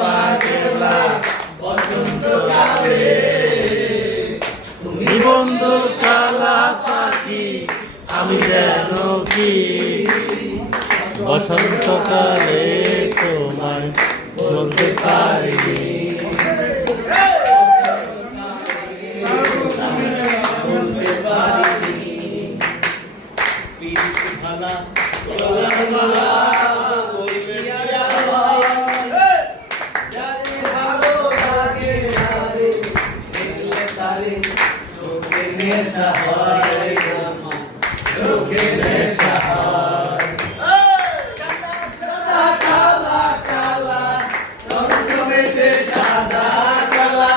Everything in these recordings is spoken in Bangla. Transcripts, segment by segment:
পাগলা বসন্তকালে। তুমি বন্ধু কালা পাখি, আমি যেন কি বসন্তকালে তোমায় বলতে পারিনি। বলতে পারিনি ভালা ভালা চোখে নেশা হয়, চোখে নেশা হয়। কালা কালা রং জমেছে সাদা কালা,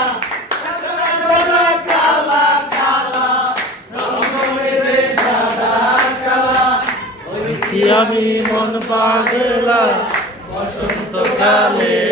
কালা কালা কালা রং জমেছে সাদা কালা। আমি মন পাগলা বসন্তকালে।